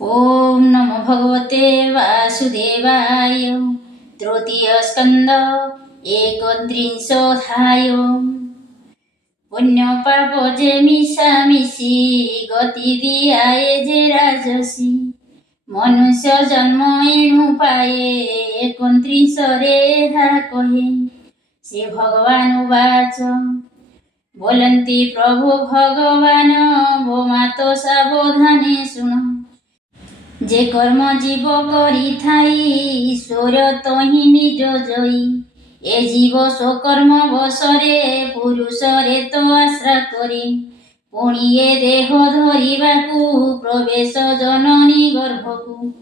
ओम नमो भगवते वासुदेवाय। तृतीय स्कंद 31 पुण्य पाप जे मिशामिशी गति दियाए जे राजसी मनुष्य जन्म एणु पाए 29 हा कहे से भगवान उवाच बोलंती प्रभु भगवान भो मातो सावधाने शुण जे कर्म जीव करी थाई ईश्वर तही निज जई ए जीव स्वकर्म बसरे पुरुषरे तो आश्रा करे पुणी ए देह धरिबाकू प्रवेश जननी गर्भकू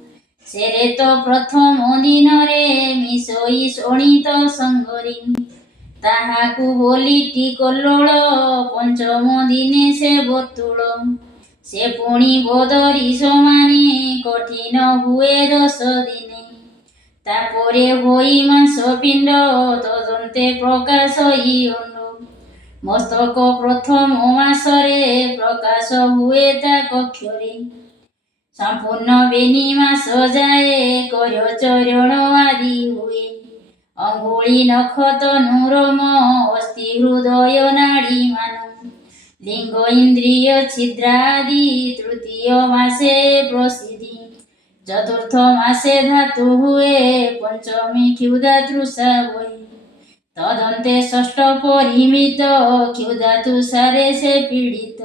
सेरे तो प्रथम दिन रे मिसई शोणित संगरी ताहाकू बोलीटी कल्लोळ पंचम दिने से बतुळ से पुणी बोदरी समाने कठिन हुए 10 दिने तापरे होई मांस पिंड तदन्ते प्रकाश अंड मस्तक प्रथम मासरे प्रकाश हुए ता कक्षरे संपूर्ण बेनी मास जाए कर चरण आदि हुए अंगुली नख तनुरम अस्थि हृदय नाड़ी मान लिंग इंद्रिय छिद्रादि तृतीय मासे प्रसिद्धि चतुर्थ मासे धातु हुए पंचमी क्षुधा तृषा हुए तदन्ते षष्ठ परिमित क्षुधा तुषारे से पीड़ित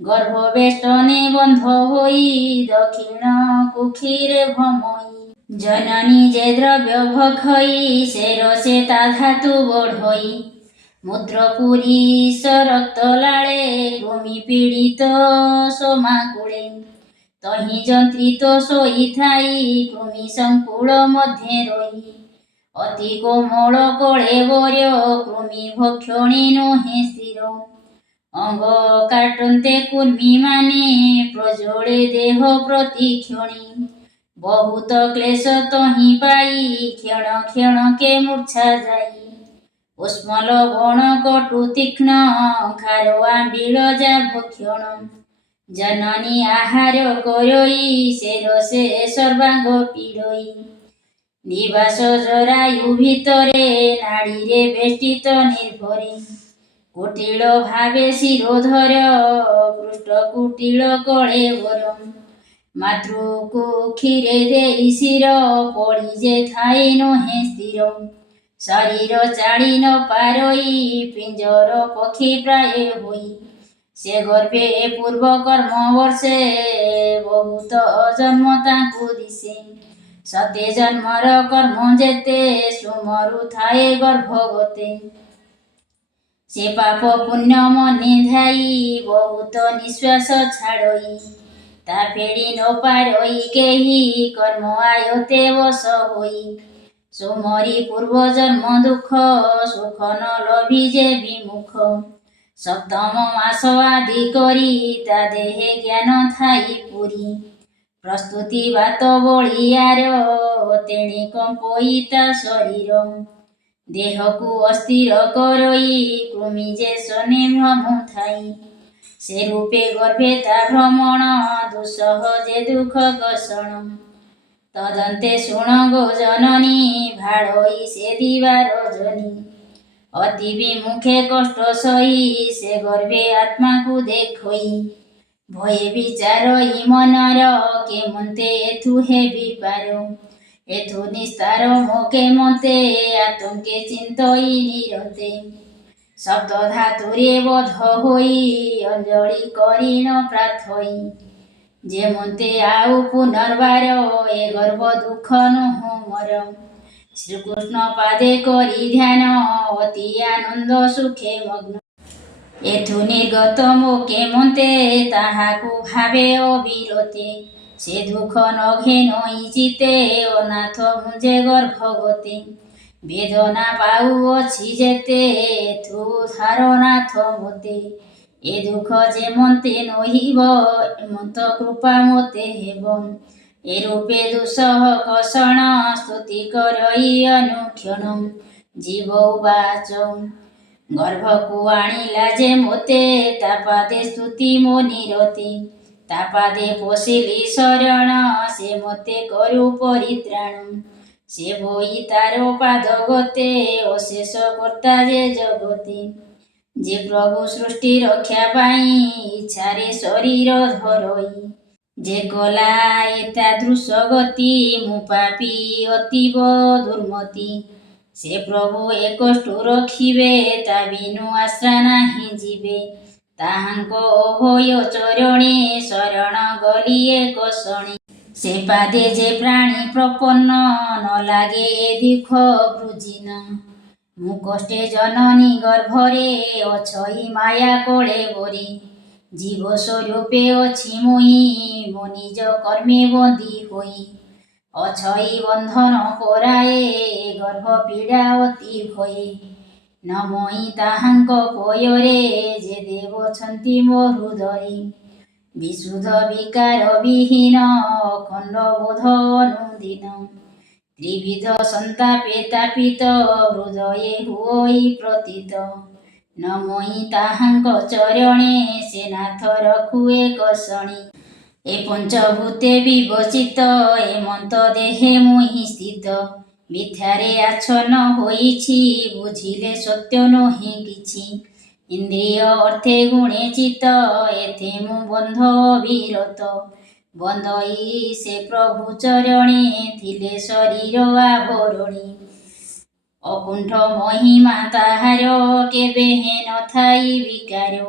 गर्भवेष्टने बंध होई दक्षिण कुक्षीरे भमई जननी जे द्रव्य भखई से रसे ता धातु बढ़ई मूत्रपुरी रक्त लाळे भूमि पीड़ित सोमाकुळे तही जंत्रित सोई थाई कृमि संकुल मध्ये रही अति कोमल कळे वर्य कृमि भक्षणी नोहे स्थिर अंग काटन्ते कुर्मी माने प्रज्वले देह प्रतिक्षणी बहुत क्लेश तही पाई क्षण क्षण के मूर्छा जाई उष्मल बण कटु तीक्ष्ण खारो आंबिल जा भक्षण जननी आहार करई से रसे सर्वांग पीड़ई निवास जरायु भितरे नाड़ी रे बेष्टित निर्भरे कुटिल भावे शिरोधर पृष्ठ कुटिल कळे गरम मातृकुक्षीरे देई शिर पड़ी जे थाए नोहे स्थिर शरीर चाड़ी न पारई पिंजर पक्षी प्राय होई से गर्भे पूर्व कर्म वर्षे बहुत जन्म ताकू दिसे सते जन्मर कर्म जेते सुमरु थाए गर्भगते से पाप पुण्य मने धाई बहुत निश्वास छाड़ई ता फेड़ी न पारई केही कर्म आयते वश होई सुमरी पूर्व जन्म दुख सुख न लभी जे विमुख सप्तम मास आदि करी ता देहे ज्ञान थाई पुरी प्रस्तुति बात बलियार तेणे कंपई ता शरीर देह को अस्थिर करई कृमि जे सने भ्रम थाई से रूपे गर्भे ता भ्रमण दुसह जे दुख गसण तदन्ते शुण गो जननी भाड़ई से दिवा रजनी अति विमुखे कष्ट सही से गर्भे आत्मा को देखई भये विचार मनर के मन्ते एथु हे विपार एथु निस्तार मोके मते आतंके चिंतई निरते शब्द धातुरे बोध होई अंजलि करी न प्रार्थई जे मते आउ पुनर्बार ए गर्भ दुख नुह मर श्रीकृष्ण पादे करी ध्यान अति आनंद सुखे मग्न एथु निर्गत मोके मते ताहाकू भावे अविरते से दुख नघे नई चिते अनाथ मुझे गर्भगते वेदना पाऊ अछि जेते एथु धारनाथ मते ए दुख जे मन्ते नहिब एमंत कृपा मते हेब ए रूपे दुसह कषण स्तुति करई अनुक्षण जीव उवाच गर्भकू आणिला जे मोते ता पादे स्तुति मो निरते ତାପାଦେ ପଶିଲି ଶରଣ ସେ ମୋତେ କରୁ ପରିତ୍ରାଣ। ସେ ବହି ତାର ପାଦ ଗତେ ଅଶେଷ କର୍ତ୍ତା ଯେ ଜଗତେ। ଯେ ପ୍ରଭୁ ସୃଷ୍ଟି ରକ୍ଷା ପାଇଁ ଇଚ୍ଛାରେ ଶରୀର ଧରଇ। ଯେ କଲା ଏତାଦୃଶ ଗତି ମୁଁ ପାପୀ ଅତୀବ ଦୁର୍ମତି। ସେ ପ୍ରଭୁ ଏକଷ୍ଟୁ ରଖିବେ ତା ବିନୁ ଆଶା ନାହିଁ ଯିବେ। ତାହାଙ୍କ ଅଭୟ ଚରଣେ ଶରଣ ଗଲି ଏକ ଶଣେ। ସେ ପାଦେ ଯେ ପ୍ରାଣୀ ପ୍ରପନ୍ନ ନ ଲାଗେ ଏ ଦୁଃଖ ବୃଜିନ। ମୁଁ କଷ୍ଟେ ଜନନୀ ଗର୍ଭରେ ଅଛଇ ମାୟା କଳେବରେ। ଜୀବ ସ୍ୱରୂପେ ଅଛି ମୁଇଁ ମୋ ନିଜ କର୍ମେ ବନ୍ଦୀ ହୋଇ। ଅଛଇ ବନ୍ଧନ ପରାଏ ଗର୍ଭ ପୀଡ଼ା ଅତି ଭଏ। ନ ମୁଇଁ ତାହାଙ୍କ ପୟରେ ଯେ ଦେବଛନ୍ତି ମୋ ହୃଦରେ। ବିଶୁଦ୍ଧ ବିକାର ବିହୀନ ଅଖଣ୍ଡ ବୋଧ ଅନୁଦିନ। ତ୍ରିବିଧ ସନ୍ତାପେ ତାପିତ ହୃଦୟେ ହୁଅଇ ପ୍ରତୀତ। ନ ମୁଇଁ ତାହାଙ୍କ ଚରଣେ ସେ ନାଥ ରଖୁ ଏକ ଶଣେ। ଏ ପଞ୍ଚଭୂତେ ବିବଚିତ ଏ ମନ୍ତ ଦେହେ ମୁହିଁ ସ୍ଥିତ। ମିଥ୍ୟାରେ ଆଚ୍ଛନ୍ନ ହୋଇଛି ବୁଝିଲେ ସତ୍ୟ ନୁହେଁ କିଛି। ଇନ୍ଦ୍ରିୟ ଅର୍ଥେ ଗୁଣେ ଚିତ୍ତ ଏଥେ ମୁଁ ବନ୍ଧ ଅବିରତ। ବନ୍ଦଇ ସେ ପ୍ରଭୁ ଚରଣେ ଥିଲେ ଶରୀର ଆଭରଣୀ। ଅକୁଣ୍ଠ ମହିମା ତାହାର କେବେ ହେ ନଥାଇ ବିକାର।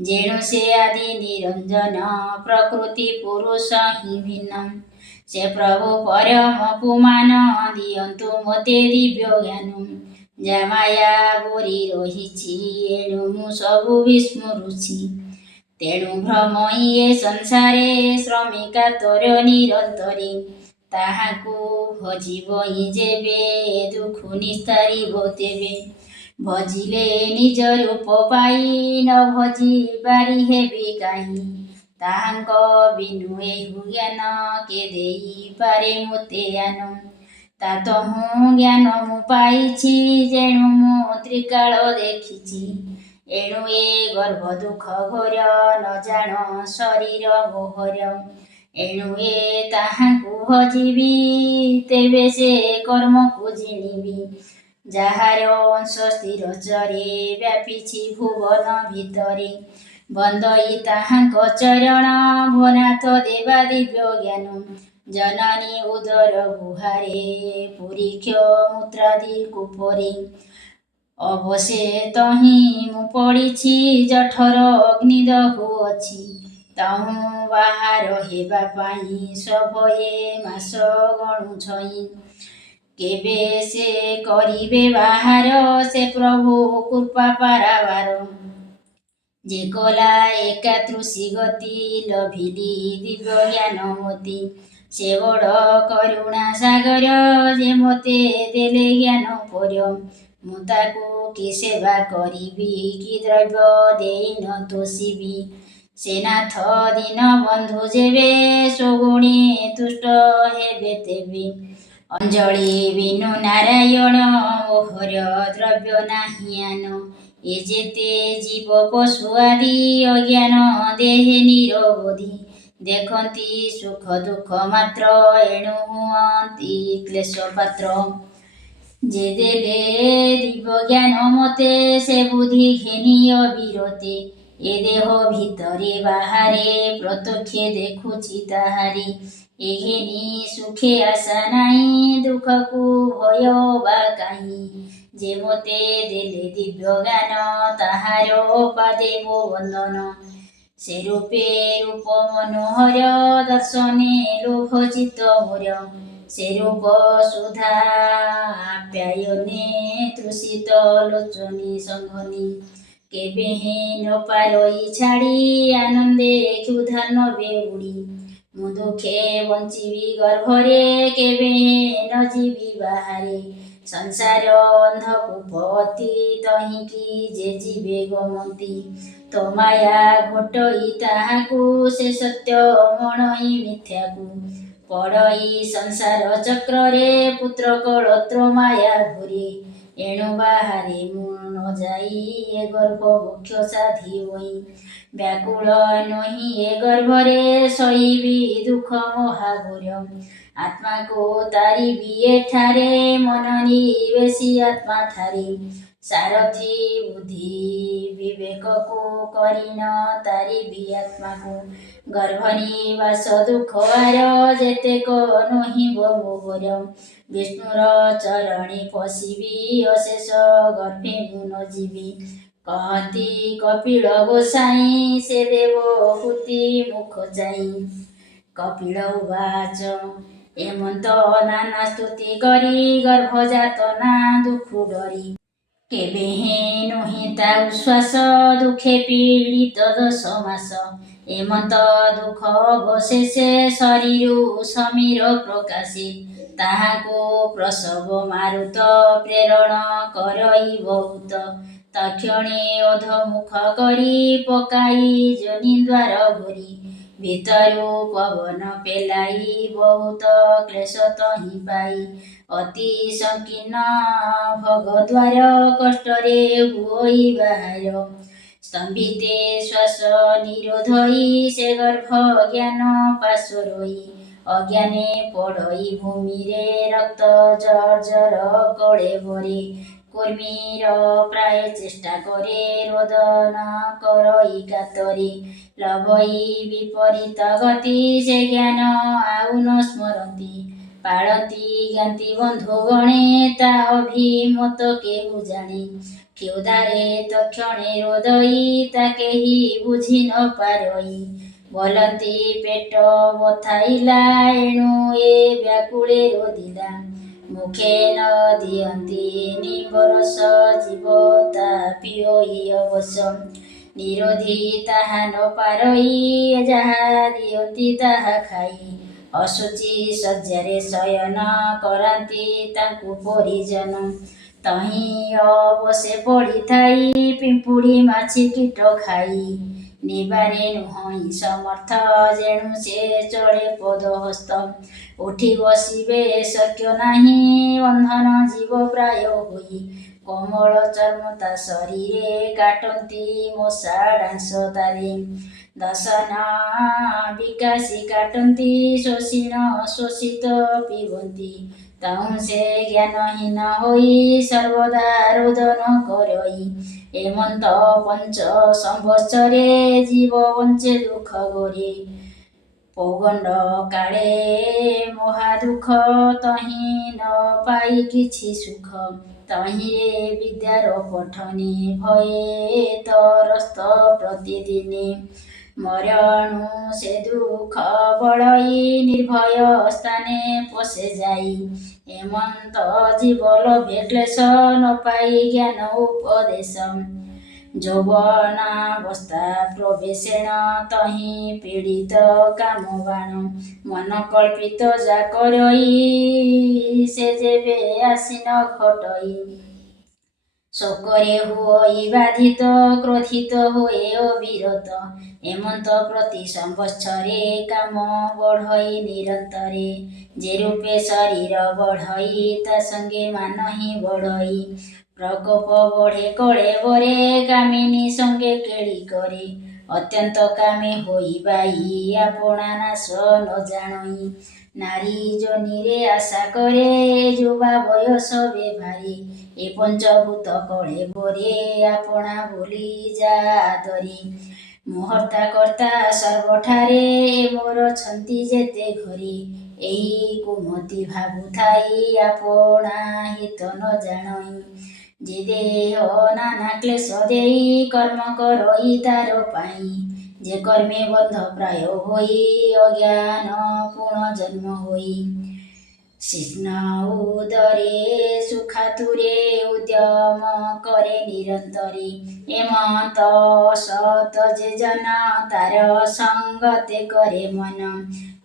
ଯେଣୁ ସେ ଆଦି ନିରଞ୍ଜନ ପ୍ରକୃତି ପୁରୁଷ ହିଁ ଭିନ୍ନ। ସେ ପ୍ରଭୁ ପରମ ପୁମାନ ଦିଅନ୍ତୁ ମୋତେ ଦିବ୍ୟ ଜ୍ଞାନ। ଯା ମାୟା ବୁରି ରହିଛି ଏଣୁ ମୁଁ ସବୁ ବିସ୍ମରୁଛି। ତେଣୁ ଭ୍ରମଇ ଏ ସଂସାରେ ଶ୍ରମିକା ତୋର ନିରନ୍ତରେ। ତାହାକୁ ଭଜିବଇ ଯେବେ ଦୁଃଖ ନିସ୍ତାରିବ ତେବେ। ଭଜିଲେ ନିଜ ରୂପ ପାଇ ନ ଭଜି ବାରି ହେବି କାହିଁ। ତାହାଙ୍କ ବିନୁ ଏହୁ ଜ୍ଞାନ କେ ଦେଇପାରେ ମୋତେ ଜ୍ଞାନ। ତା ତହୁଁ ଜ୍ଞାନ ମୁଁ ପାଇଛି ଯେଣୁ ମୁଁ ତ୍ରିକାଳ ଦେଖିଛି। ଏଣୁ ଏ ଗର୍ଭ ଦୁଃଖ ଘୋର ନ ଜାଣ ଶରୀର ମୋହର। ଏଣୁ ଏ ତାହାଙ୍କୁ ଭଜିବି ତେବେ ସେ କର୍ମକୁ ଜିଣିବି। ଯାହାର ଅଂଶ ସ୍ଥିର ଚରେ ବ୍ୟାପିଛି ଭୁବନ ଭିତରେ। ବନ୍ଦଇ ତାହାଙ୍କ ଚରଣ ଭୋନାଥ ଦେବା ଦିବ୍ୟ ଜ୍ଞାନ। ଜନନୀ ଉଦର ଗୁହାରେ ପୁରୀକ୍ଷ ମୂତ୍ରାଦି କୂପରେ। ଅବଶେତହିଁ ମୁଁ ପଡ଼ିଛି ଜଠର ଅଗ୍ନି ଦହୁଅଛି। ତହୁଁ ବାହାର ହେବା ପାଇଁ ସଭଏ ମାସ ଗଣୁଛଇଁ। କେବେ ସେ କରିବେ ବାହାର ସେ ପ୍ରଭୁ କୃପା ପାରାବାର। ଯେ କଲା ଏକାଦୃଶୀ ଗତି ଲଭିଲି ଦିବ୍ୟ ଜ୍ଞାନ ମୋତି। ସେ ବଡ଼ କରୁଣା ସାଗର ଯେ ମୋତେ ଦେଲେ ଜ୍ଞାନ ପର। ମୁଁ ତାକୁ କି ସେବା କରିବି କି ଦ୍ରବ୍ୟ ଦେଇ ନ ତୋଷିବି। ସେ ନାଥ ଦୀନ ବନ୍ଧୁ ଯେବେ ସ୍ୱଗୁଣେ ତୁଷ୍ଟ ହେବେ ତେବେ। ଅଞ୍ଜଳି ବିନୁ ନାରାୟଣ ମୋହର ଦ୍ରବ୍ୟ ନାହିଁ ଆନ। ଏ ଯେତେ ଜୀବ ପଶୁ ଆଦି ଅଜ୍ଞାନ ଦେହେ ନିରବଧି। ଦେଖନ୍ତି ସୁଖ ଦୁଃଖ ମାତ୍ର ଏଣୁ ହୁଅନ୍ତି କ୍ଲେଶ ପାତ୍ର। ଯେ ଦେଲେ ଦିବ୍ୟ ଜ୍ଞାନ ମୋତେ ସେ ବୁଦ୍ଧି ଘେନି ଅବିରତେ। ଏ ଦେହ ଭିତରେ ବାହାରେ ପ୍ରତ୍ୟକ୍ଷେ ଦେଖୁଛି ତାହାରି। ଏ ଘେନି ସୁଖେ ଆଶା ନାହିଁ ଦୁଃଖକୁ ଭୟ ବା କାହିଁ। ଯେ ମୋତେ ଦେଲେ ଦିବ୍ୟ ଜ୍ଞାନ ତାହାର ପାଦେ ମୋ ବନ୍ଦନ। ସେ ରୂପେ ରୂପ ମନୋହର ଦର୍ଶନେ ଲୋଭ ଚିତ୍ତ ମୋର। ସେ ରୂପ ସୁଧା ଆପ୍ୟାୟନେ ତୃଷିତ ଲୋଚନେ ସଂଘନେ। କେବେ ହେ ନ ପାରଇ ଛାଡ଼ି ଆନନ୍ଦେ କ୍ଷୁଧା ନବେ ଉଡ଼ି। ମୁଁ ଦୁଃଖେ ବଞ୍ଚିବି ଗର୍ଭରେ କେବେ ହେ ନ ଯିବି ବାହାରେ। ସଂସାର ଅନ୍ଧକୂପ ଅତି ତହିଁକି ଯେ ଯିବେ ଗମନ୍ତି। ତୋ ମାୟା ଘୋଟଇ ତାହାକୁ ସେ ସତ୍ୟ ମଣଇ ମିଥ୍ୟାକୁ। ପଡ଼ଇ ସଂସାର ଚକ୍ରରେ ପୁତ୍ର କଳତ୍ର ମାୟା ଘୋରେ। ଏଣୁ ବାହାରେ ମୁଁ ନ ଯାଇ ଏ ଗର୍ଭ ମୁଖ୍ୟ ସାଧି ହୋଇ ବ୍ୟାକୁଳ ନୁହିଁ ଏ ଗର୍ଭରେ ସହିବି ଦୁଃଖ ମହାଘୋର ଆତ୍ମାକୁ ତାରିବି ଏଠାରେ ମନ ନିବେଶି ଆତ୍ମା ଠାରେ ସାରଥି ବୁଦ୍ଧି ବିବେକକୁ କରିନ ତାରିବି ଆତ୍ମାକୁ ଗର୍ଭନିବାସ ଦୁଃଖ ଆର ଯେତେକ ନୁହିଁବ ମୋହର ବିଷ୍ଣୁର ଚରଣୀ ପଶିବି ଅଶେଷ ଗର୍ଭେ ମୁଁ ନ ଯିବି କହନ୍ତି କପିଳ ଗୋସାଇଁ ସେ ଦେବ ହୂତି ମୁଖ ଚାହିଁ କପିଳ ଉବାଚ ଏମନ୍ତ ନାନା ସ୍ତୁତି କରି ଗର୍ଭଜାତ ନା ଦୁଃଖ ଡରି କେବେ ହେଁ ନୁହେଁ ତା ଉଶ୍ୱାସ ଦୁଃଖେ ପୀଡ଼ିତ 10 ମାସ ଏମନ୍ତ ଦୁଃଖ ଅବଶେଷେ ଶରୀରୁ ସମୀର ପ୍ରକାଶେ ତାହାକୁ ପ୍ରସବ ମାରୁତ ପ୍ରେରଣ କରଇ ବହୁତ ତକ୍ଷଣେ ଅଧମୁଖ କରି ପକାଇ ଯୋନି ଦ୍ୱାର ଭରି ଭିତରୁ ପବନ ପେଲାଇ ବହୁତ କ୍ଲେଶ ତହିଁ ପାଇ ଅତି ସଂକୀର୍ଣ୍ଣ ଭଗଦ୍ୱାର କଷ୍ଟରେ ହୁଇ ବାହାର ସ୍ତମ୍ଭିତେ ଶ୍ୱାସ ନିରୋଧଇ ସେ ଗର୍ଭ ଜ୍ଞାନ ପାର୍ଶ୍ୱ ଅଜ୍ଞାନେ ପଡ଼ଇ ଭୂମିରେ ରକ୍ତ ଜର୍ଜର କଳେବରେ କୁର୍ମୀର ପ୍ରାୟ ଚେଷ୍ଟା କରେ ରୋଦନ କରଇ କାତରେ ଲଭଇ ବିପରୀତ ଗତି ସେ ଜ୍ଞାନ ଆଉ ନ ସ୍ମରନ୍ତି ପାଳନ୍ତି ଜ୍ଞାନ୍ତି ବନ୍ଧୁଗଣେ ତା ଅଭିମତ କେହୁ ଜାଣେ କ୍ଷୁଧାରେ ତକ୍ଷଣେ ରୋଦଇ ତା କେହି ବୁଝି ନ ପାରଇ ବୋଲନ୍ତି ପେଟ ବଥାଇଲା ଏଣୁ ଏ ବ୍ୟାକୁଳେ ରୋଦିଲା ମୁଖେ ନ ଦିଅନ୍ତି ନିମ୍ବରସ ଜୀବ ତା ପିଅଇ ଅବଶ୍ୟ ନିରୋଧୀ ତାହା ନ ପାରଇ ଯାହା ଦିଅନ୍ତି ତାହା ଖାଇ ଅଶୁଚି ଶଯ୍ୟାରେ ଶୟନ କରାନ୍ତି ତାଙ୍କୁ ପରିଜନ ତହିଁ ଅବଶେ ପଡ଼ିଥାଇ ପିମ୍ପୁଡ଼ି ମାଛି କୀଟ ଖାଇ ନେବାରେ ନୁହଁ ସମର୍ଥ ଯେଣୁ ସେ ଚଳେ ପଦହସ୍ତ ଉଠି ବସିବେ ଶକ୍ୟ ନାହିଁ ବନ୍ଧନ ଜୀବ ପ୍ରାୟ ହୋଇ କୋମଳ ଚର୍ମ ତା ଶରୀରେ କାଟନ୍ତି ମଶା ଡାଂଶ ତାରେ ଦଶନ ବିକାଶୀ କାଟନ୍ତି ଶୋଷିଣ ଶୋଷିତ ପିବନ୍ତି ତହୁଁ ସେ ଜ୍ଞାନହୀନ ହୋଇ ସର୍ବଦା ରୋଦନ କରଇ ଏମନ୍ତ 5 ସମ୍ବତ୍ସରେ ଜୀବ ବଞ୍ଚେ ଦୁଃଖ ଘୋରେ ପୌଗଣ୍ଡ କାଳେ ମହାଦୁଃଖ ତହିଁ ନ ପାଇ କିଛି ସୁଖ ତହିଁରେ ବିଦ୍ୟାର ପଠନେ ଭୟେ ତରସ୍ତ ପ୍ରତିଦିନେ ମରଣୁ ସେ ଦୁଃଖ ବଳଇ ନିର୍ଭୟ ସ୍ଥାନେ ପଶେ ଯାଇ ଏମନ୍ତ ଜୀବ ଲଭେ କ୍ଲେଶ ନ ପାଇ ଜ୍ଞାନ ଉପଦେଶ ଯୌବନାବସ୍ଥା ପ୍ରବେଶେଣ ତହିଁ ପୀଡ଼ିତ କାମ ବାଣ ମନ କଳ୍ପିତ ଯା କରଇ ସେ ଯେବେ ଆସି ନ ଘଟଇ ଶୋକରେ ହୁଅଇ ବାଧିତ କ୍ରୋଧିତ ହୁଏ ଅବିରତ ଏମନ୍ତ ପ୍ରତି ସମ୍ବତ୍ସରେ କାମ ବଢ଼ଇ ନିରନ୍ତରେ ଯେ ରୂପେ ଶରୀର ବଢ଼ଇ ତା ସଙ୍ଗେ ମାନ ହିଁ ବଢ଼ଇ ପ୍ରକୋପ ବଢ଼େ କଳେବରେ କାମିନୀ ସଙ୍ଗେ କେଳି କରେ ଅତ୍ୟନ୍ତ କାମେ ହୋଇ ବାଇ ଆପଣା ନାଶ ନ ଜାଣଇ ନାରୀ ଯୋନିରେ ଆଶା କରେ ଯୁବା ବୟସ ବେଭାରେ ଏ ପଞ୍ଚଭୂତ କଳେବରେ ଆପଣା ବୋଲି ଯା ଆଦରେ ମୁହର୍ତ୍ତା କର୍ତ୍ତା ସର୍ବଠାରେ ମୋର ଛନ୍ତି ଯେତେ ଘରେ ଏହି କୁମତି ଭାବୁଥାଇ ଆପଣା ହିତ ନ ଜାଣଇ ଯେ ଦେହ ନାନା କ୍ଲେଶ ଦେଇ କର୍ମ କରଇ ତାର ପାଇଁ ଯେ କର୍ମେ ବନ୍ଧ ପ୍ରାୟ ହୋଇ ଅଜ୍ଞାନ ପୁଣ ଜନ୍ମ ହୋଇ ଶିଷ୍ଣ ଉଦରେ ସୁଖାତୁରେ ଉଦ୍ୟମ କରେ ନିରନ୍ତରେ ଏମନ୍ତ ସତ ଯେ ଜନ ତାର ସଙ୍ଗତେ କରେ ମନ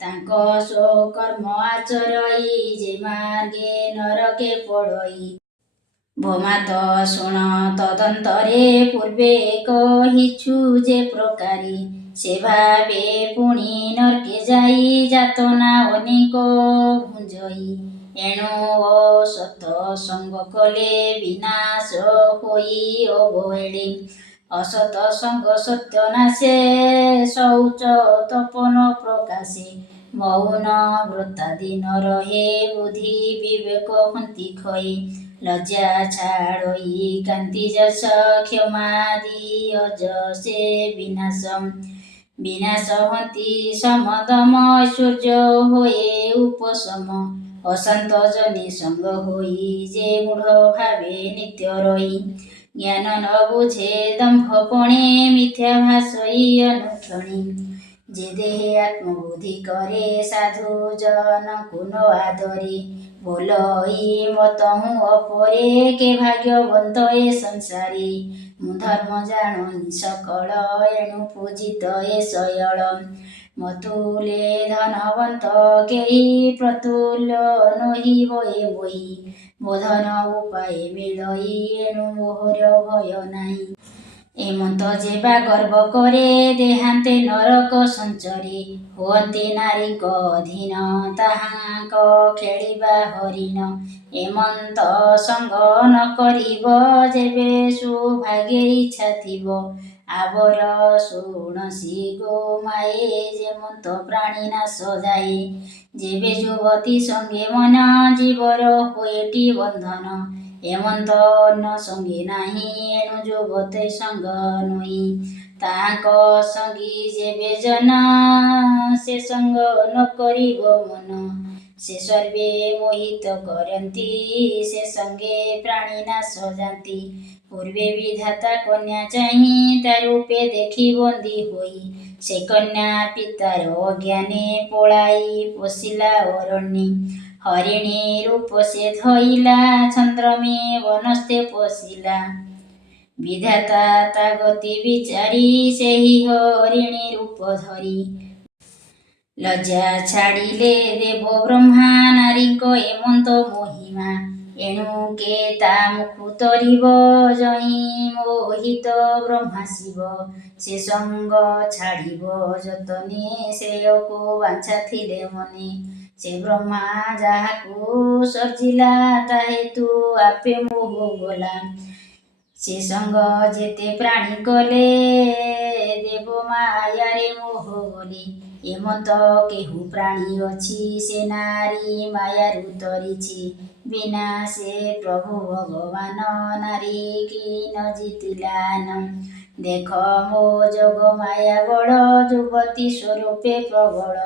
ତାଙ୍କ ସ୍ୱକର୍ମ ଆଚରଇ ଯେ ମାର୍ଗେ ନରକେ ପଡ଼ଇ ଭୋମାତ ଶୁଣ ତଦନ୍ତରେ ପୂର୍ବେ କହିଛୁ ଯେ ପ୍ରକାରେ ସେ ଭାବେ ପୁଣି ନର୍କେ ଯାଇ ଯାତନା ଅନେକ ଭୁଞ୍ଜଇ। ଏଣୁ ଅସତ ସଙ୍ଗ କଲେ ବିନାଶ ହୋଇ ଅବହେଳେ। ଅସତ ସଙ୍ଗ ସତ୍ୟନାଶେ ଶୌଚ ତପନ ପ୍ରକାଶେ। ମୌନ ବ୍ରତାଦି ନ ରହେ ବୁଦ୍ଧି ବିବେକ ହନ୍ତି କ୍ଷୟେ। ଲଜ୍ଜା ଛାଡ଼ଇ କାନ୍ତି ଯଶ କ୍ଷମାଦି ଅଯସେ ବିନାଶମ୍। ବିନାଶ ହନ୍ତି ସମଦମ ଐଶ୍ୱର୍ଯ୍ୟ ହୋଏ ଉପଶମ। ଅଶାନ୍ତ ଜନେ ସଙ୍ଗ ହୋଇ ଯେ ମୂଢ଼ ଭାବେ ନିତ୍ୟ ରହି। ଜ୍ଞାନ ନ ବୁଝେ ଦମ୍ଭପଣେ ମିଥ୍ୟା ଭାଷଇ ଅନୁକ୍ଷଣେ। ଯେ ଦେହେ ଆତ୍ମବୁଦ୍ଧି କରେ ସାଧୁ ଜନକୁ ନ ଆଦରେ। ବୋଲଇ ମତହୁଁ ଅପରେ କେ ଭାଗ୍ୟବନ୍ତ ଏ ସଂସାରେ। ମୁଁ ଧର୍ମ ଜାଣନି ସକଳ ଏଣୁ ପୂଜିତ ଏ ଶୟଳ। ମତୁଲେ ଧନବନ୍ତ କେହି ପ୍ରତୁଲ୍ୟ ନୋହିବ ଏ ମୋହି। ବୋଧନ ଉପାଏ ମିଳଇ ଏଣୁ ମୋହର ଭୟ ନାହିଁ। ଏମନ୍ତ ଯେବା ଗର୍ବ କରେ ଦେହାନ୍ତେ ନରକ ସଞ୍ଚରେ। ହୁଅନ୍ତି ନାରୀଙ୍କ ଅଧୀନ ତାହାଙ୍କ ଖେଳିବା ହରିଣ। ଏମନ୍ତ ସଙ୍ଗ ନ କରିବ ଯେବେ ସୌଭାଗ୍ୟେ ଇଚ୍ଛା ଥିବ। ଆବର ଶୁଣସି ଗୋମାଏ ଯେମନ୍ତ ପ୍ରାଣୀ ନାଶ ଯାଏ। ଯେବେ ଯୁବତୀ ସଙ୍ଗେ ମନ ଜୀବର ହୁଏଟି ବନ୍ଧନ। ଏମନ୍ତ ଅନ୍ୟ ସଙ୍ଗେ ନାହିଁ ଏଣୁ ଯୁବତୀ ସଙ୍ଗ ନୋହି। ତାହାଙ୍କ ସଙ୍ଗୀ ଯେବେ ଜନ ସେ ସଙ୍ଗ ନ କରିବ ମନ। ସେ ସର୍ବେ ମୋହିତ କରନ୍ତି ସେ ସଙ୍ଗେ ପ୍ରାଣୀ ନାଶ ଯାନ୍ତି। ପୂର୍ବେ ବିଧାତା କନ୍ୟା ଚାହିଁ ତା ରୂପେ ଦେଖି ବନ୍ଦୀ ହୋଇ। ସେ କନ୍ୟା ପିତାର ଅଜ୍ଞାନେ ପଳାଇ ପଶିଲା ଅରଣ୍ୟେ। ହରିଣୀ ରୂପ ସେ ଧଇଲା ଛନ୍ଦ୍ରମେ ବନସ୍ତେ ପଶିଲା। ବିଧାତା ତା ଗତି ବିଚାରି ସେହି ହରିଣୀ ରୂପ ଧରି। ଲଜ୍ଜା ଛାଡ଼ିଲେ ଦେବ ବ୍ରହ୍ମା ନାରୀଙ୍କ ଏମନ୍ତ ମହିମା। ଏଣୁ କେ ତା ମୁଖୁ ତରିବ ଯହିଁ ମୋହିତ ବ୍ରହ୍ମା ଶିବ। ସେ ସଙ୍ଗ ଛାଡ଼ିବ ଯତନେ ଶ୍ରେୟକୁ ବାଞ୍ଛା ଥିଲେ ମନେ। ସେ ବ୍ରହ୍ମା ଯାହାକୁ ସର୍ଜିଲା ତା ହେତୁ ଆପେ ମୋହ ଗଲା। ସେ ସଙ୍ଗ ଯେତେ ପ୍ରାଣୀ କଲେ ଦେବ ମାୟାରେ ମୋହ ଗଲେ। ଏମନ୍ତ କେହୁ ପ୍ରାଣୀ ଅଛି ସେ ନାରୀ ମାୟାରୁ ତରିଛି। ବିନା ସେ ପ୍ରଭୁ ଭଗବାନ ନାରୀ କି ନ ଜିତିଲାନ। ଦେଖ ମୋ ଯୋଗ ମାୟା ବଳ ଯୁବତୀ ସ୍ୱରୂପେ ପ୍ରବଳ।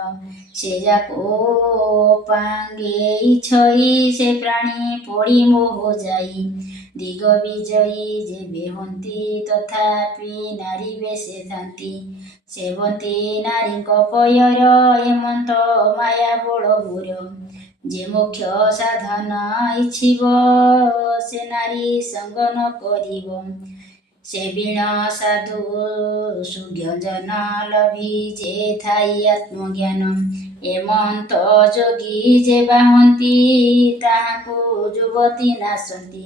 ସେ ଯାକୁ ପାଙ୍ଗେ ଛଇ ସେ ପ୍ରାଣୀ ପଡ଼ି ମୋହ ଯାଇ। ଦିଗ ବିଜୟୀ ଯେବେ ହନ୍ତି ତଥାପି ନାରୀ ବେଶେ ଥାନ୍ତି। ସେବନ୍ତି ନାରୀଙ୍କ ପୟର ଏମନ୍ତ ମାୟା ବଳ ମୋର। ଯେ ମୋକ୍ଷ ସାଧନ ଇଚ୍ଛିବ ସେ ନାରୀ ସଙ୍ଗ ନ କରିବ। ସେ ବିଣ ସାଧୁ ସୁଜ୍ଞଜନ ଲଭି ଯେ ଥାଇ ଆତ୍ମଜ୍ଞାନ। ଏମନ୍ତ ଯୋଗୀ ଯେ ବାହନ୍ତି ତାହାଙ୍କୁ ଯୁବତୀ ନାଶନ୍ତି।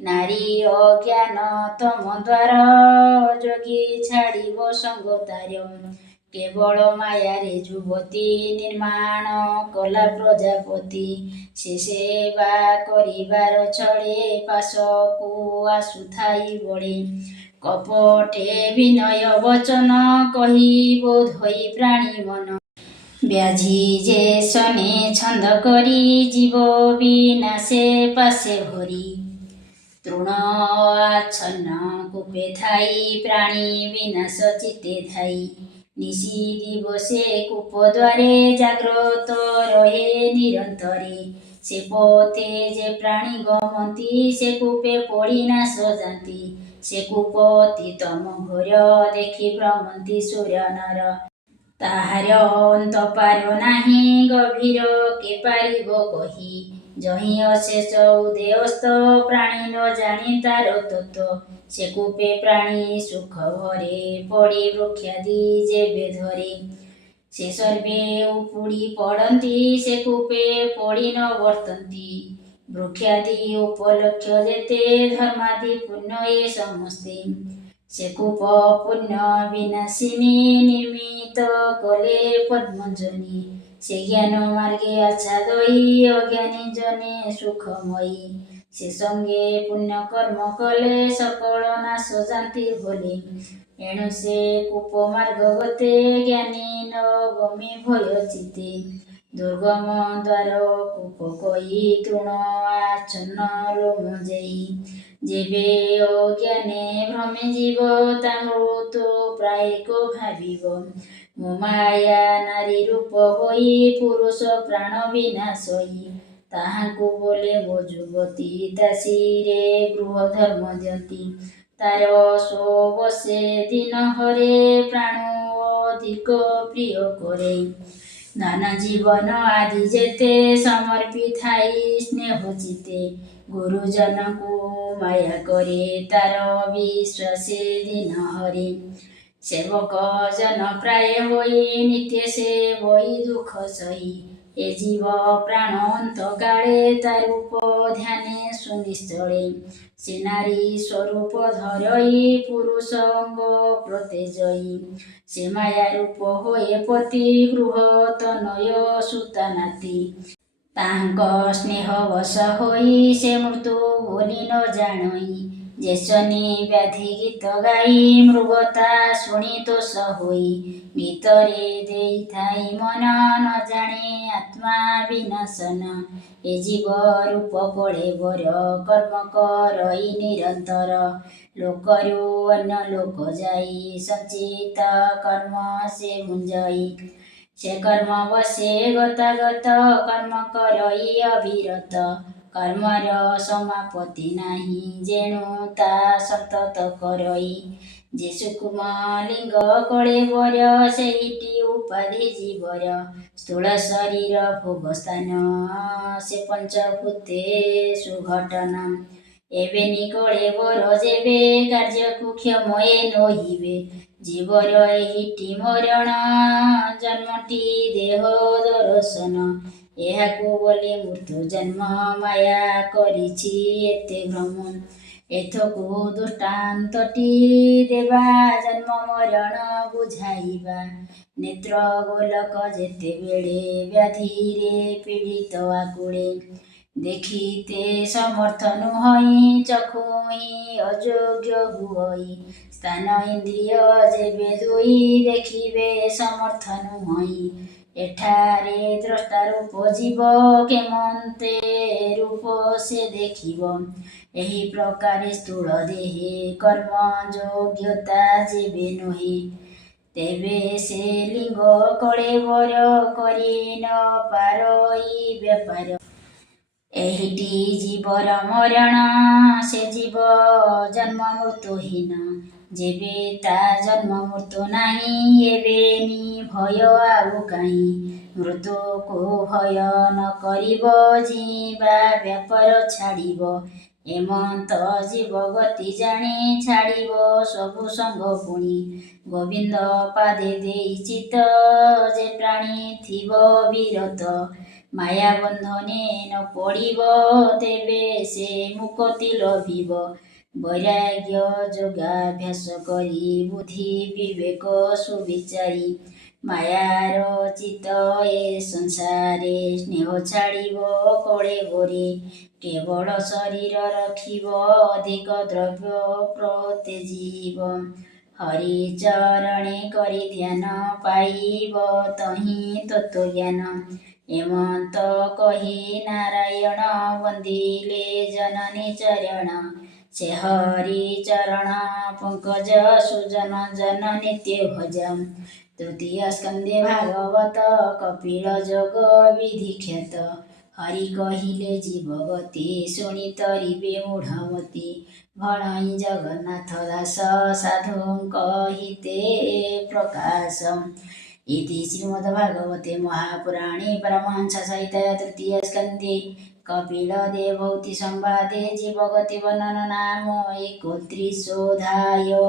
ନାରୀ ଅଜ୍ଞାନ ତମ ଦ୍ୱାର ଯୋଗୀ ଛାଡ଼ିବ ସଙ୍ଗ ତାର। କେବଳ ମାୟାରେ ଯୁବତୀ ନିର୍ମାଣ କଲା ପ୍ରଜାପତି। ସେ ସେବା କରିବାର ଛଳେ ପାଶକୁ ଆସୁଥାଇ ବଳେ। କପଟେ ବିନୟ ବଚନ କହି ବୋଧଇ ପ୍ରାଣୀ ମନ। ବ୍ୟାଝି ଯେ ଶନେ ଛନ୍ଦ କରି ଯିବ ବିନାଶେ ପାଶେ ଭରି। ତୃଣ ଆଚ୍ଛନ୍ନ କୂପେ ଥାଇ ପ୍ରାଣୀ ବିନାଶ ଚିତ୍ତେ ଥାଇ। ନିଶି ଦିବସେ କୂପ ଦ୍ୱାରେ ଜାଗ୍ରତ ରହେ ନିରନ୍ତରେ। ସେ ପଥେ ଯେ ପ୍ରାଣୀ ଗମନ୍ତି ସେ କୂପେ ପଡ଼ି ନାଶ ଯାନ୍ତି। ସେ କୂପ ଅତି ତମ ଘୋର ଦେଖି ଭ୍ରମନ୍ତି ସୁର ନର। ତାହାର ଅନ୍ତ ପାର ନାହିଁ ଗଭୀର କେ ପାରିବ କହି। ଯହିଁ ଅଶେଷ ଉଦେୟସ୍ଥ ପ୍ରାଣୀ ନ ଜାଣେ ତାର ତତ୍ତ୍ୱ। ସେ କୂପେ ପ୍ରାଣୀ ସୁଖ ଭରେ ପଡ଼ି ବୃକ୍ଷାଦି ଯେବେ ଧରେ। ସେ ସର୍ବେ ଉପୁଡ଼ି ପଡ଼ନ୍ତି ସେ କୂପେ ପଡ଼ି ନ ବର୍ତ୍ତନ୍ତି। ବୃକ୍ଷାଦି ଉପଲକ୍ଷ୍ୟ ଯେତେ ଧର୍ମାଦି ପୁଣ୍ୟ ଏ ସମସ୍ତେ। ସେ କୂପ ପୁଣ୍ୟ ବିନାଶିନୀ ନିର୍ମିତ କଲେ ପଦ୍ମଜନୀ। ସେ ଜ୍ଞାନ ମାର୍ଗେ ଆଚ୍ଛାଦଇ ଅଜ୍ଞାନୀ ଜନେ ସୁଖମୟୀ। ସେ ସଙ୍ଗେ ପୁଣ୍ୟ କର୍ମ କଲେ ସକଳ ନାଶ ଜାନ୍ତି ଭଲେ। ଏଣୁ ସେ କୂପ ମାର୍ଗ ଗତେ ଜ୍ଞାନୀ ନ ଗମେ ଭୟ ଚିତେ। ଦୁର୍ଗମ ଦ୍ୱାର କୂପ କହି ତୃଣ ଆଚ୍ଛନ୍ନ ଲୋମ ଯେଇ। ଯେବେ ଅଜ୍ଞାନେ ଭ୍ରମେ ଜୀବ ତା ମୃତ୍ୟୁ ପ୍ରାୟକ ଭାବିବ। ମୋ ମାୟା ନାରୀ ରୂପ ହୋଇ ପୁରୁଷ ପ୍ରାଣ ବିନାଶଇ। ତାହାଙ୍କୁ ବୋଲେ ମୋ ଯୁବତୀ ଦାସୀରେ ଗୃହ ଧର୍ମ ଦିଅନ୍ତି। ତାର ସୋ ବସେ ଦିନ ହରେ ପ୍ରାଣ ଅଧିକ ପ୍ରିୟ କରେ। ଧନ ଜୀବନ ଆଦି ଯେତେ ସମର୍ପିଥାଇ ସ୍ନେହ ଚିତେ। ଗୁରୁଜନଙ୍କୁ ମାୟା କରେ ତାର ବିଶ୍ୱାସେ ଦିନ ହରେ। ସେବକ ଜନ ପ୍ରାୟ ହୋଇ ନିତ୍ୟ ସେ ବହି ଦୁଃଖ ସହି। ଏ ଜୀବ ପ୍ରାଣ ଅନ୍ତ କାଳେ ତା ରୂପ ଧ୍ୟାନେ ସୁନିଶ୍ଚଳେ। ସେ ନାରୀ ସ୍ୱରୂପ ଧରଇ ପୁରୁଷ ଅଙ୍ଗ ପ୍ରତ୍ୟଜଇ। ସେ ମାୟା ରୂପ ହୋଏ ପତି ଗୃହ ତନୟ ସୁତା ନାତି। ତାଙ୍କ ସ୍ନେହ ବଶ ହୋଇ ସେ ମୃତ୍ୟୁ ବୋଲି ନ ଜାଣଇ। ଯେ ଶନି ବ୍ୟାଧି ଗୀତ ଗାଇ ମୃଗତା ଶୁଣି ତୋଷ ହୋଇ। ଗୀତରେ ଦେଇଥାଇ ମନ ନ ଜାଣେ ଆତ୍ମା ବିନାଶନ। ଏ ଜୀବ ରୂପ କଳେ ବର କର୍ମ କରଇ ନିରନ୍ତର। ଲୋକରୁ ଅନ୍ୟ ଲୋକ ଯାଇ ସଞ୍ଚିତ କର୍ମ ସେ ଭୁଞ୍ଜଇ। ସେ କର୍ମ ବଶେ ଗତାଗତ କର୍ମ କରଇ ଅବିରତ। କର୍ମର ସମାପତି ନାହିଁ ଯେଣୁ ତା ସନ୍ତତ କରଇ। ଯେ ସୁକୁମ ଲିଙ୍ଗ କଳେ ବର ସେଇଟି ଉପାଧି ଜୀବର। ସ୍ଥୂଳ ଶରୀର ଭୋଗ ସ୍ଥାନ ସେ ପଞ୍ଚଭୂତେ ସୁଘଟନ। ଏବେ ନିକଳେ ବର ଯେବେ କାର୍ଯ୍ୟକୁ କ୍ଷମ ଏ ନୋହିବେ। ଜୀବର ଏହିଟି ମରଣ ଜନ୍ମଟି ଦେହ ଦର୍ଶନ। ଏହାକୁ ବୋଲି ମୃତ୍ୟୁ ଜନ୍ମ ମାୟା କରିଛି ଏତେ ଭ୍ରମ। ଏଥକୁ ଦୃଷ୍ଟାନ୍ତଟି ଦେବା ଜନ୍ମ ମରଣ ବୁଝାଇବା। ନେତ୍ର ଗୋଲକ ଯେତେବେଳେ ବ୍ୟାଧିରେ ପୀଡ଼ିତ ଆକୁଳେ। ଦେଖିତେ ସମର୍ଥ ନୁହଇ ଚକ୍ଷୁହିଁ ଅଯୋଗ୍ୟ ହୁଅଇ। ସ୍ଥାନ ଇନ୍ଦ୍ରିୟ ଯେବେ ଦୁଇ ଦେଖିବେ ସମର୍ଥ ନୁହଇ। ଏଠାରେ ଦ୍ରଷ୍ଟା ରୂପ ଜୀବ କେମନ୍ତେ ରୂପ ସେ ଦେଖିବ। ଏହି ପ୍ରକାରେ ସ୍ଥୂଳ ଦେହେ କର୍ମ ଯୋଗ୍ୟତା ଯେବେ ନୁହେଁ। ତେବେ ସେ ଲିଙ୍ଗ କଳେ ବର କରି ନ ପାରଇ ବ୍ୟାପାର। ଏହିଟି ଜୀବର ମରଣ ସେ ଜୀବ ଜନ୍ମ ମୃତ୍ୟୁହୀନ। ଯେବେ ତା ଜନ୍ମ ମୃତ୍ୟୁ ନାହିଁ ଏବେ ନି ଭୟ ଆଉ କାହିଁ। ମୃତ୍ୟୁକୁ ଭୟ ନ କରିବ ଜୀବା ବ୍ୟାପାର ଛାଡ଼ିବ। ଏମନ୍ତ ଜୀବ ଗତି ଜାଣି ଛାଡ଼ିବ ସବୁ ସଙ୍ଗ ପୁଣି। ଗୋବିନ୍ଦ ପାଦେ ଦେଇ ଚିତ୍ତ ଯେ ପ୍ରାଣୀ ଥିବ ବିରତ। ମାୟା ବନ୍ଧନେ ନ ପଡ଼ିବ ତେବେ ସେ ମୁକ୍ତି ଲଭିବ। ବୈରାଗ୍ୟ ଯୋଗାଭ୍ୟାସ କରି ବୁଦ୍ଧି ବିବେକ ସୁବିଚାରି। ମାୟାର ଚିତ୍ତ ଏ ସଂସାରେ ସ୍ନେହ ଛାଡ଼ିବ କଳେ ବରେ। କେବଳ ଶରୀର ରଖିବ ଅଧିକ ଦ୍ରବ୍ୟ ପ୍ରତ୍ୟଜିବ। ହରି ଚରଣେ କରି ଧ୍ୟାନ ପାଇବ ତହିଁ ତତ୍ତ୍ୱଜ୍ଞାନ। ଏମନ୍ତ କହି ନାରାୟଣ ବନ୍ଦିଲେ ଜନନୀ ଚରଣ। ସେ ହରି ଚରଣ ପଙ୍କଜ ସୁଜନ ଜନ ନିତ୍ୟ ଭଜ। ତୃତୀୟ ସ୍କନ୍ଧେ ଭାଗବତ କପିଳ ଯୋଗ ବିଧି ଖ୍ୟାତ। ହରି କହିଲେ ଜୀବ ଗତି ଶୁଣି ତରିବେ ମୂଢ଼ମତି। ଭଣଇ ଜଗନ୍ନାଥ ଦାସ ସାଧୁଙ୍କ ହିତେ ପ୍ରକାଶ। ଇତି ଶ୍ରୀମଦ୍ଭାଗବତେ ମହାପୁରାଣେ ପାରମହଂସ ସଂହିତାୟା ତୃତୀୟ ସ୍କନ୍ଧେ କପିଳ ଦେବହୂତି ସମ୍ବାଦେ ଜୀବଗତି ବର୍ଣ୍ଣନ ନାମ 31ୋऽଧ୍ୟାୟ।